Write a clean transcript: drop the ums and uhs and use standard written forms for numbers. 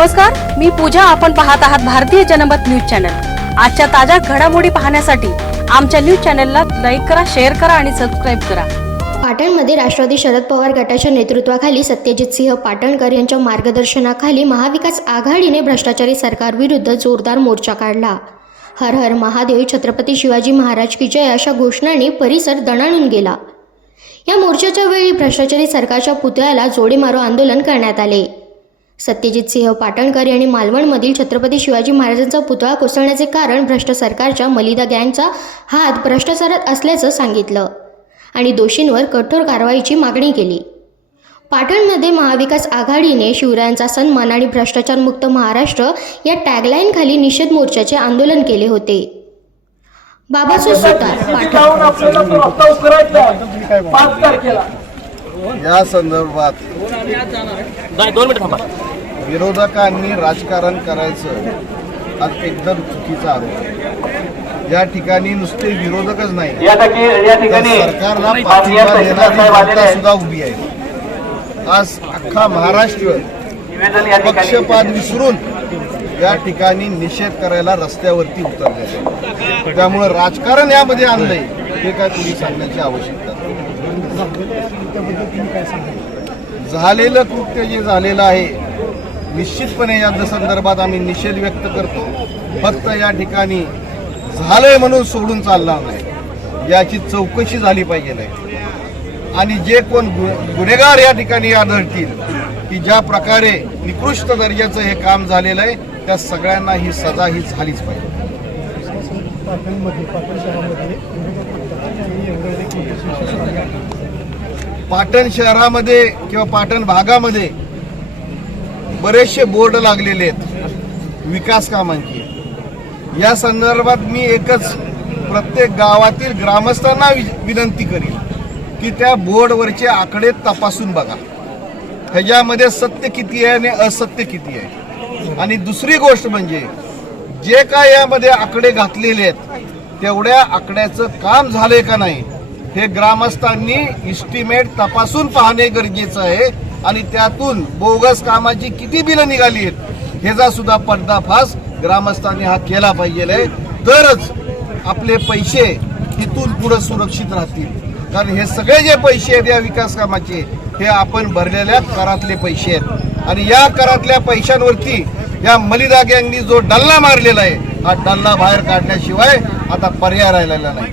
नमस्कार, मी पूजा. आपण पाहत आहात भारतीय जनमत न्यूज चॅनल. आजच्या ताज्या घडामोडी पाहण्यासाठी आमच्या न्यूज चॅनलला लाईक करा, शेअर करा आणि सबस्क्राईब करा. पाटणमध्ये राष्ट्रवादी शरद पवार गटाच्या नेतृत्वाखाली सत्यजित सिंह पाटणकर यांच्या मार्गदर्शनाखाली महाविकास आघाडीने भ्रष्टाचारी सरकारविरुद्ध जोरदार मोर्चा काढला. हर हर महादेव, छत्रपती शिवाजी महाराज की जय अशा घोषणांनी परिसर दणाणून गेला. या मोर्चाच्या वेळी भ्रष्टाचारी सरकारच्या पुतळ्याला जोडे मारो आंदोलन करण्यात आले. सत्यजित सिंह पाटणकर यांनी मालवणमधील छत्रपती शिवाजी महाराजांचा पुतळा कोसळण्याचे कारण भ्रष्ट सरकारच्या मलिदा गँगचा हात भ्रष्टाचारात असल्याचं सांगितलं आणि दोषींवर कठोर कारवाईची मागणी केली. पाटणमध्ये महाविकास आघाडीने शिवरायांचा सन्मान आणि भ्रष्टाचारमुक्त महाराष्ट्र या टॅगलाईनखाली निषेध मोर्चाचे आंदोलन केले होते. बाबासाहेब सुतार या संदर्भात विरोधकांनी राजकारण करायचं हा एकदम चुकीचा आरोप. या ठिकाणी नुसते विरोधकच नाही, सरकारला पाठिंबा देणारी जनता सुद्धा उभी आहे. आज अख्खा महाराष्ट्र पक्षपात विसरून या ठिकाणी निषेध करायला रस्त्यावरती उतरले. त्यामुळे राजकारण यामध्ये आणलंय हे काय तुम्ही सांगण्याची आवश्यकता. झालेलं कृत्य जे झालेलं आहे, निश्चितपणे या संदर्भात आम्ही निषेध व्यक्त करतो. फक्त या ठिकाणी झालंय म्हणून सोडून चालणार नाही, याची चौकशी झाली पाहिजे नाही. आणि जे कोण गुन्हेगार या ठिकाणी आढळतील की ज्या प्रकारे निकृष्ट दर्जाचं हे काम झालेलं आहे, त्या सगळ्यांना ही सजा ही झालीच पाहिजे. पाटण शहरामध्ये किंवा पाटण भागामध्ये बरेचसे बोर्ड लागलेले आहेत विकास कामांची. या संदर्भात मी एकच प्रत्येक गावातील ग्रामस्थांना विनंती करीन की त्या बोर्डवरचे आकडे तपासून बघा, ह्याच्यामध्ये सत्य किती आहे आणि असत्य किती आहे. आणि दुसरी गोष्ट म्हणजे जे काय यामध्ये आकडे घातलेले आहेत तेवढ्या आकड्याचं काम झालंय का नाही हे ग्रामस्थांनी इस्टिमेट तपासून पाहणे गरजेचं आहे. आणि त्यातून बोगस कामाची किती बिलं निघाली आहेत ह्याचा सुद्धा पर्दाफाश ग्रामस्थांनी हा केला पाहिजे. तरच आपले पैसे इथून पुढे सुरक्षित राहतील. कारण हे सगळे जे पैसे आहेत या विकास कामाचे हे आपण भरलेल्या करातले पैसे आहेत. आणि या करातल्या पैशांवरती या मलिदा गँगनी जो डल्ला मारलेला आहे, हा डल्ला बाहेर काढण्याशिवाय आता पर्याय राहिलेला नाही.